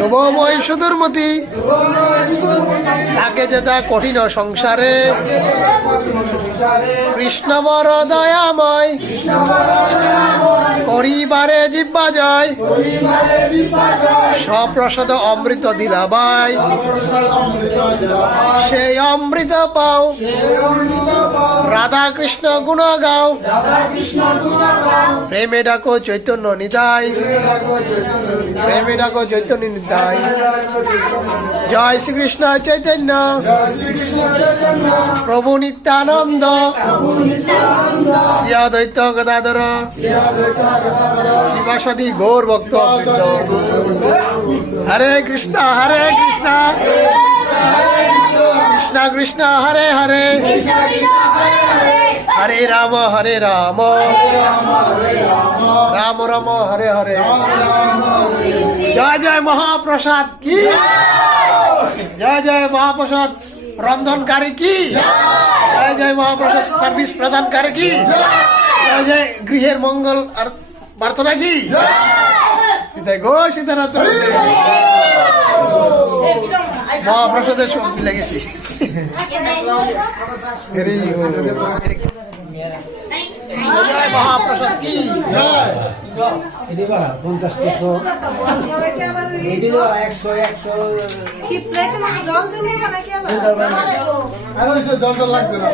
নবময় সুদূরমতি থাকে যেটা কঠিন সংসারে, কৃষ্ণ বড় দয়াময় পরিবারে জিব্বা যায়, সপ্রসাদ অমৃত দিলাবাই, সেই অমৃত পাও রাধা কৃষ্ণ গুণ গাও, প্রেমে ডাকো চৈতন্য নিতাই, প্রেমে ডাকো চৈতন্য নিতাই। জয় শ্রীকৃষ্ণ চৈতন্য প্রভু নিত্যানন্দ, শ্রী অদ্বৈত গদাধর শিবাসাদি গৌর ভক্ত বৃন্দ। হরে কৃষ্ণ কৃষ্ণ কৃষ্ণ হরে হরে, হরে রাম রাম রাম হরে হরে। জয় জয় মহাপ্রসাদ কি, জয় জয় মহাপ্রসাদ রন্ধনকারী কি, জয় জয় মহাপ্রসাদ সার্ভিস প্রদানকারী কি, জয় জয় গৃহের মঙ্গল আর প্রার্থনা কি। গো সীতানাথ মহাপ্রসাদের সব মিলে গেছি। মহাপ্রসাদ কি, 50 জল লাগবে না।